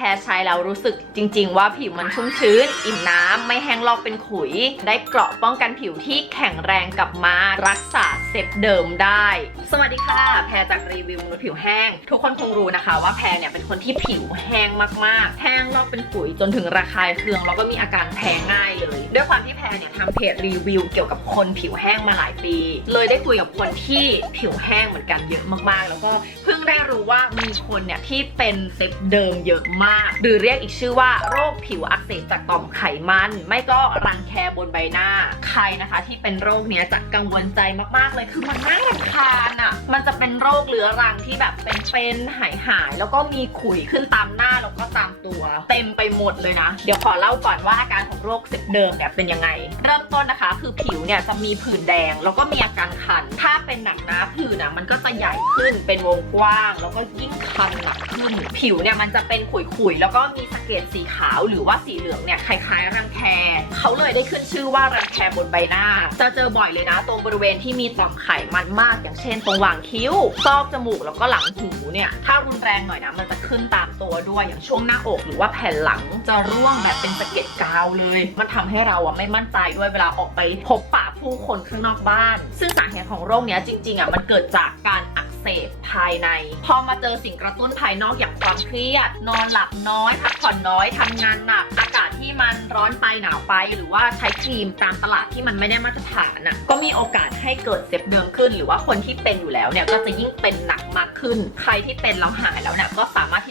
แพ้ใช้แล้วรู้สึกจริง ๆ ว่าผิวมันชุ่มชื้น อิ่มน้ำไม่แห้งลอกเป็นขุย ได้เกราะป้องกันผิวที่แข็งแรงกลับมารักษาเซฟเดิมได้ สวัสดีค่ะ แพรจากรีวิวมนุษย์ผิวแห้ง ทุกคนคงรู้นะคะ ว่าแพรเนี่ยเป็นคนที่ผิวแห้งมากๆ แห้งลอกเป็นขุยจนถึงระคายเคืองแล้วก็มีอาการแพ้ง่ายเลย ด้วยความที่แพรเนี่ยทำเพจรีวิวเกี่ยวกับคนผิวแห้งมาหลายปี เลยได้คุยกับคนที่ผิวแห้งเหมือนกันเยอะมากๆ แล้วก็เพิ่งได้รู้ว่ามีคนเนี่ยที่เป็นเซฟเดิมเยอะมากหรือเรียกอีกชื่อว่าโรคผิวอักเสบจากต่อมไขมัน ไม่ก็รังแคบนใบหน้า ใครนะคะที่เป็นโรคเนี้ยจะกังวลใจมากๆเลยคือมันน่ารำคาญอะมันจะเป็นโรคเรื้อรังที่แบบเป็นเป็นหายหายแล้วก็มีขุยขึ้นตามหน้าแล้วก็ตามตัว เต็มไปหมดเลยนะ เดี๋ยวขอเล่าก่อนว่าอาการของโรคเซฟเดิมเนี่ยเป็นยังไง เริ่มต้นนะคะ คือผิวเนี่ยจะมีผื่นแดง แล้วก็มีอาการคัน ถ้าเป็นหนักนาผื่นอะมันก็จะใหญ่ขึ้นเป็นวงกว้าง แล้วก็ยิ่งคันหนักขึ้น ผิวเนี่ยมันจะเป็นขุยๆแล้วก็มีสะเก็ดสีขาวหรือว่าสีเหลืองเนี่ยคล้ายๆรังแคเขาเลยได้ขึ้นชื่อว่ารังแคบนใบหน้า จะเจอบ่อยเลยนะตรงบริเวณที่มีต่อมไขมันมาก อย่างเช่น ตรงหว่างคิ้ว ซอกจมูกแล้วก็หลังหูเนี่ยถ้ารุนแรงหน่อยนะมันจะขึ้นตามตัวด้วยอย่างช่วงหน้าอก หรือว่าแผ่นหลังจะร่วงแบบเป็นสะเก็ดกาวเลย มันทำให้เราอะไม่มั่นใจด้วยเวลาออกไปพบปะผู้คนข้างนอกบ้าน ซึ่งสาเหตุของโรคเนี้ยจริงๆอะมันเกิดจากการ สบภายใน พอมาเจอสิ่งกระตุ้นภายนอกอย่างความเครียด นอนหลับน้อยพักผ่อนน้อยทำงานหนักอากาศที่มันร้อนไปหนาวไป หรือว่าใช้ครีมตามตลาดที่มันไม่ได้มาตรฐานอะก็มีโอกาสให้เกิดเซฟเดิมขึ้น หรือว่าคนที่เป็นอยู่แล้วเนี่ยก็จะยิ่งเป็นหนักมากขึ้น ใครที่เป็นแล้วหายแล้วเนี่ยก็สามารถ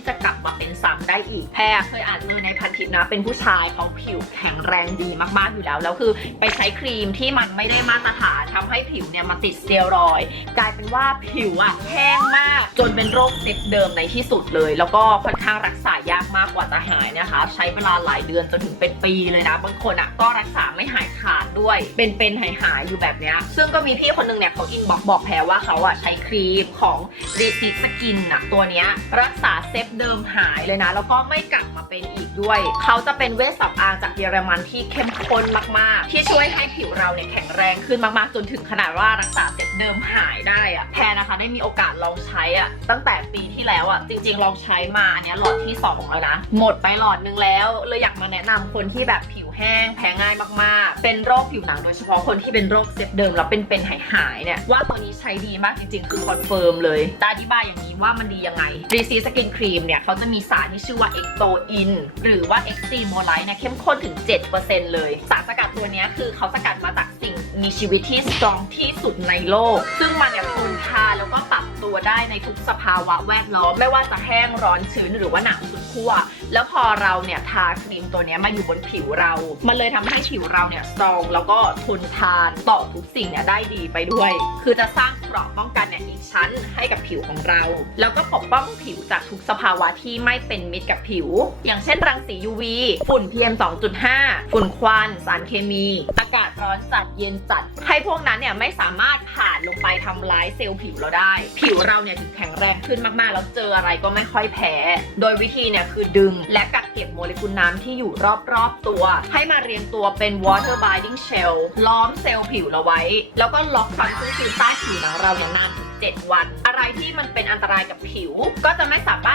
มาเป็นซ้ำได้อีกแพรเคยอ่านเจอในพันทิปนะ เป็นผู้ชายเขาผิวแข็งแรงดีมากๆอยู่แล้ว แล้วคือไปใช้ครีมที่มันไม่ได้มาตรฐานทำให้ผิวเนี่ยมาติดสเตียรอย กลายเป็นว่าผิวอะแห้งมาก จนเป็นโรคเซฟเดิมในที่สุดเลย แล้วก็ค่อนข้างรักษายากมากกว่าจะหายนะคะ ใช้เวลาหลายเดือนจนถึงเป็นปีเลยนะบางคนอะก็รักษาไม่หายขาดด้วย เป็นเป็นหายหายอยู่แบบเนี้ยซึ่งก็มีพี่คนนึงเนี่ยเขาอินบอกบอกแพรว่าเขาอะใช้ครีมของรีซิสกินอะตัวเนี้ยรักษาเซฟเดิมหหายเลยนะ แล้วก็ไม่กลับมาเป็นอีก ด้วย เขาจะเป็นเวชสำอางจากเยอรมันที่เข้มข้นมากๆ ที่ช่วยให้ผิวเราเนี่ยแข็งแรงขึ้นมากๆ จนถึงขนาดว่ารักษาเซฟเดิมหายได้อะแพรนะคะได้มีโอกาสลองใช้อะตั้งแต่ปีที่แล้วอะจริงๆลองใช้มาอันเนี้ยหลอดที่สองแล้วนะหมดไปหลอดนึงแล้วเลยอยากมาแนะนำคนที่แบบผิวแห้งแพ้ง่ายมากๆ เป็นโรคผิวหนังโดยเฉพาะคนที่เป็นโรคเซฟเดิมแล้วเป็นเป็นหายหายๆเนี่ยว่าตัวนี้ใช้ดีมากจริงๆ คือคอนเฟิร์มเลยจะอธิบายอย่างนี้ว่ามันดียังไงรีซีสกินครีมเนี่ยเขาจะมีสารที่ชื่อว่าเอ็กโตอินหรือว่าเอ็กซีโมไลท์เนี่ยเข้มข้นถึง 7%เลย สารสกัดตัวนี้คือเขาสกัดมาจากสิ่งมีชีวิตที่สตรองที่สุดในโลก ซึ่งมันเนี่ยทนทาแล้วก็ป ตัวได้ในทุกสภาวะแวดล้อม ไม่ว่าจะแห้งร้อนชื้นหรือว่าหนาวสุดขั้วแล้วพอเราเนี่ยทาครีมตัวนี้มาอยู่บนผิวเรา มันเลยทำให้ผิวเราเนี่ยสตรองแล้วก็ทนทานต่อทุกสิ่งเนี่ยได้ดีไปด้วย คือจะสร้างเกราะป้องกันเนี่ยอีกชั้นให้กับผิวของเรา แล้วก็ปกป้องผิวจากทุกสภาวะที่ไม่เป็นมิตรกับผิว อย่างเช่นรังสี UV ฝุ่น PM 2.5 ฝุ่นควัน สารเคมี อากาศร้อนจัดเย็นจัด ให้พวกนั้นเนี่ยไม่สามารถผ่านลงไปทำร้ายเซลล์ผิวเราได้ ผิวเราเนี่ยถึงแข็งแรงขึ้นมากๆ แล้วเจออะไรก็ไม่ค่อยแพ้ โดยวิธีเนี่ยคือดึงและกักเก็บโมเลกุลน้ำที่อยู่รอบๆตัว ให้มาเรียงตัวเป็น water binding shell ล้อมเซลล์ผิวเราไว้ แล้วก็ล็อกความชุ่มชื้นใต้ผิวหนังเราเนี่ยนานถึง7วัน อะไรที่มันเป็นอันตรายกับผิว ก็จะไม่สามาร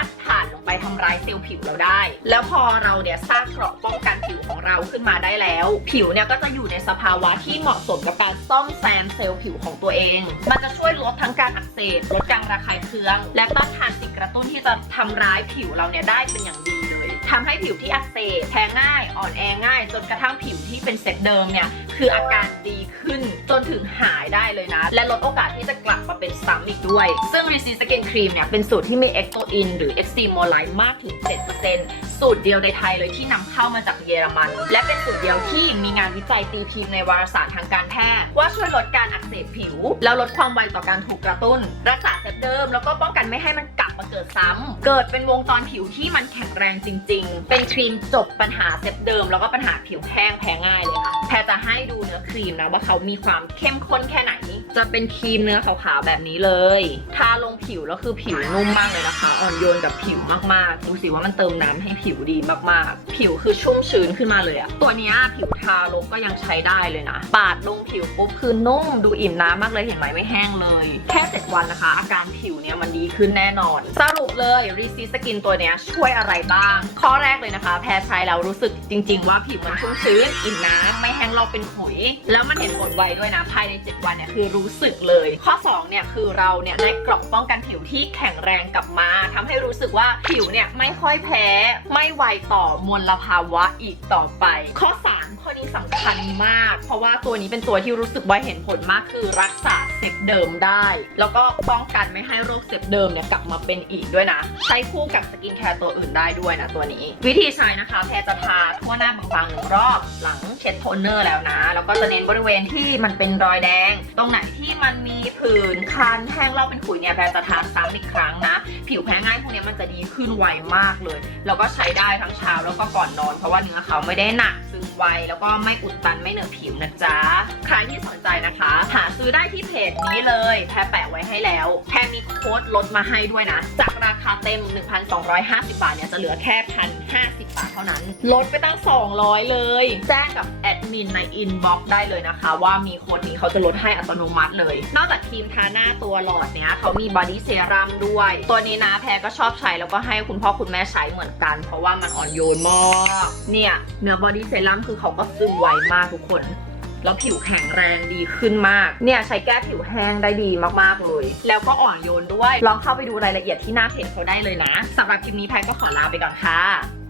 ถผ่านลงไป ทำร้ายเซลล์ผิวเราได้ แล้วพอเราเนี่ยสร้างเกราะป้องกันผิวของเราขึ้นมาได้แล้ว ผิวเนี่ยก็จะอยู่ในสภาวะที่เหมาะสมกับการซ่อมแซมเซลล์ผิวของตัวเอง มันจะช่วยลดทั้งการอักเสบลดการระคายเคือง และต้านทานสิ่งกระตุ้นที่จะทำร้ายผิวเราเนี่ยได้เป็นอย่างดีเลยทำให้ผิวที่อักเสบแพ้ง่าย อ่อนแอง่าย จนกระทั่งผิวที่เป็นเซตเดิมเนี่ยคืออาการดีขึ้นจนถึงหายได้เลยนะ และลดโอกาสที่จะกลับ ซ้ำอีกด้วย ซึ่ง r e c i Skin Cream เนี่ย เป็นสูตรที่มี e x o i n หรือ x c m o l i t e มากถึง 7%สูตรเดียวในไทยเลยที่นำเข้ามาจากเยอรมัน และเป็นสูตรเดียวที่มีงานวิจัยตีพิมพ์ในวารสารทางการแพทย์ ว่าช่วยลดการอักเสบผิว แล้วลดความไวต่อการถูกกระตุ้น รักษาเซตเดิมแล้วก็ป้องกันไม่ให้มันก มาเกิดซ้ำเกิดเป็นวงจรผิวที่มันแข็งแรงจริง ๆ เป็นครีมจบปัญหาเซฟเดิม แล้วก็ปัญหาผิวแห้งแพ้ง่ายเลยค่ะแพรจะให้ดูเนื้อครีมนะว่าเขามีความเข้มข้นแค่ไหน จะเป็นครีมเนื้อขาวๆแบบนี้เลยทาลงผิวแล้วคือผิวนุ่มมากเลยนะคะ อ่อนโยนกับผิวมากๆ ดูสิว่ามันเติมน้ำให้ผิวดีมากๆ ผิวคือชุ่มชื้นขึ้นมาเลยอะตัวเนี้ยผิวทาลงก็ยังใช้ได้เลยนะ ปาดลงผิวปุ๊บคือนุ่มดูอิ่มน้ำมากเลยเห็นไหมไม่แห้งเลย แค่เจ็ดวันนะคะ อาการผิวเนี่ยมันดีขึ้นแน่นอนสรุปเลยรีซีสกินตัวเนี้ยช่วยอะไรบ้าง ข้อแรกเลยนะคะ แพรใช้แล้วรู้สึกจริง ๆ ว่าผิวมันชุ่มชื้นอิ่มน้ำไม่แห้งลอกเป็นขุย แล้วมันเห็นผลไวด้วยนะภายใน 7 วันเนี่ยคือรู้สึกเลย ข้อ2เนี่ยคือเราเนี่ยได้กรอบป้องกันผิวที่แข็งแรงกลับมาทำให้รู้สึกว่าผิวเนี่ยไม่ค่อยแพ้ ไม่ไวต่อมลภาวะอีกต่อไป ข้อ 3 ข้อนี้สำคัญมาก เพราะว่าตัวนี้เป็นตัวที่รู้สึกว่าเห็นผลมากคือรักษาเซฟเดิมได้ แล้วก็ป้องกันไม่ให้โรคเซฟเดิมเนี่ยกลับมาเป็นอีกด้วยนะ ใช้คู่กับสกินแคร์ตัวอื่นได้ด้วยนะตัวนี้ วิธีใช้นะคะ แพรจะทาทั่วหน้าบางๆหนึ่งรอบหลังเช็ดโทนเนอร์แล้วนะ แล้วก็จะเน้นบริเวณที่มันเป็นรอยแดง ตรงไหนที่มันมีผื่นคันแห้งลอกเป็นขุยเนี่ยแพรจะทาซ้ำอีกครั้งนะ ผิวแพ้ง่ายพวกนี้มันจะดีขึ้นไวมากเลย แล้วก็ใช้ได้ทั้งเช้าแล้วก็ก่อนนอน เพราะว่าเนื้อเขาไม่ได้หนักซึมไว แล้วก็ไม่อุดตันไม่เหนอะผิวนะจ๊ะ ใครที่สนใจนะคะ หาซื้อได้ที่เพจนี้เลยแพรแปะไว้ให้แล้วแพรมีโค้ดลดมาให้ด้วยนะ จากราคาเต็ม 1,250 บาทเนี่ยจะเหลือแค่1,050บาทเท่านั้น ลดไปตั้ง 200 เลย แจ้งกับแอดมินในอินบ็อกซ์ได้เลยนะคะ ว่ามีโค้ดนี้เขาจะลดให้อัตโนมัติเลย นอกจากครีมทาหน้าตัวหลอดเนี้ยเขามีบอดี้เซรั่มด้วย ตัวนี้นะแพรก็ชอบใช้แล้วก็ให้คุณพ่อคุณแม่ใช้เหมือนกัน เพราะว่ามันอ่อนโยนมากเนี่ยเนื้อบอดี้เซรั่มคือเขาก็ซึมไวมากทุกคน แล้วผิวแข็งแรงดีขึ้นมาก เนี่ยใช้แก้ผิวแห้งได้ดีมากๆเลย แล้วก็อ่อนโยนด้วย ลองเข้าไปดูรายละเอียดที่หน้าเพจเขาได้เลยนะสำหรับคลิปนี้แพรก็ขอลาไปก่อนค่ะ